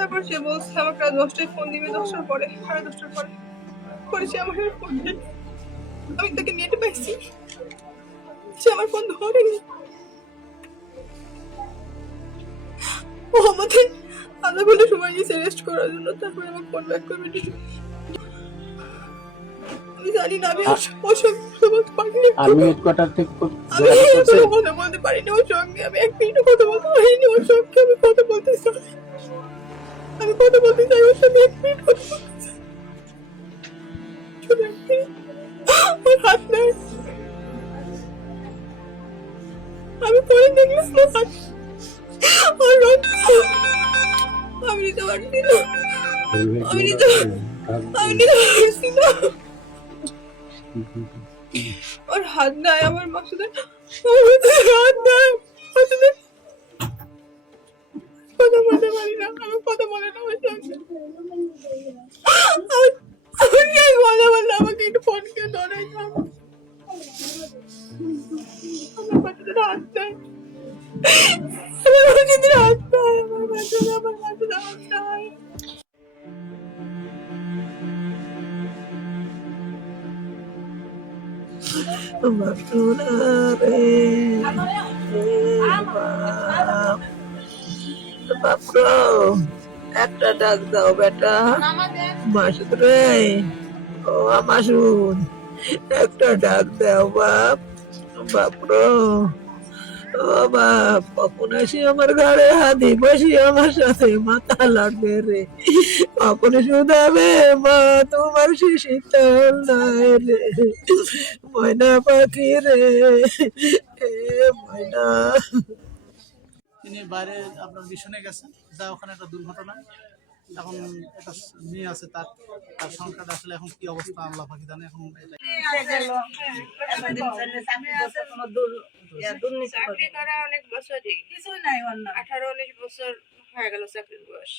তারপর সে বলছে আমাকে রাত দশটায় ফোন দিবে দশটার পরে সাড়ে দশটার পরে। করেছে আমার ফোন আমি তাকে নেটে পাইছি। সে আমার ফোন ধরেনি। ও আমাকে আধা ঘণ্টা সময় নিয়েছে রেস্ট করার জন্য। তারপরে আমার ফোন ব্যাক করবে আমি জানি না আমি কথা বলতে পারিনি। আর্মি হেডকোয়ার্টার থেকে আমি কোনো কথা বলতে পারিনি ওর সঙ্গে। আমি এক মিনিটও কথা বলতে পারিনি ওর সঙ্গে। আমি কথা বলতে চাই। আমি কথা বলতে চাই ওর সঙ্গে এক মিনিট কথা বলতে। ওর হাত নাই। আমি পরে দেখলাম ওর হাত ওর রক্ত। আমি নিতে পারছি না। আমি নিতে আমি নিতে পারছি না। ওর হাত নাই আমার মাসুদের আমার হাত নাই। মাসুদের কথা পারি না, আমি কথা বলে না আমার সঙ্গে আমি- আমি এই কথা বললে আমাকে একটু ফোন করে ধরে আমার মাসুদের হাত নাই আমার মাসুদের হাত নাই আমার মাসুদের আমার মাসুদের হাত নাই একটা ডাক দাও, বেটা। মাসুদ রে ও, মাসুদ। একটা ডাক দাও, বাপ। বাপরো। ও, বাপ, কখন আসি আমার ঘরে হাতি? বসি আমার সাথে মাথা লাগবে রে। কখন শুধাবে মা? তোমার শিশির নাই রে। ময়না পাখি রে। ময়না। তিনি বাইরে আপনার মিশনে গেছেন যা ওখানে একটা দুর্ঘটনা। এখন একটা মেয়ে আছে তার তার সংখ্যাটা আসলে এখন কি অবস্থা আল্লাহ পাখি জানে এখন এটা চাকরি করা অনেক বছরই নাই আঠারো উনিশ বছর হয়ে গেল চাকরির বয়স।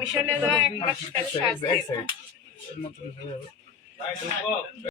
মিশনে যাওয়া এক মাস কাজ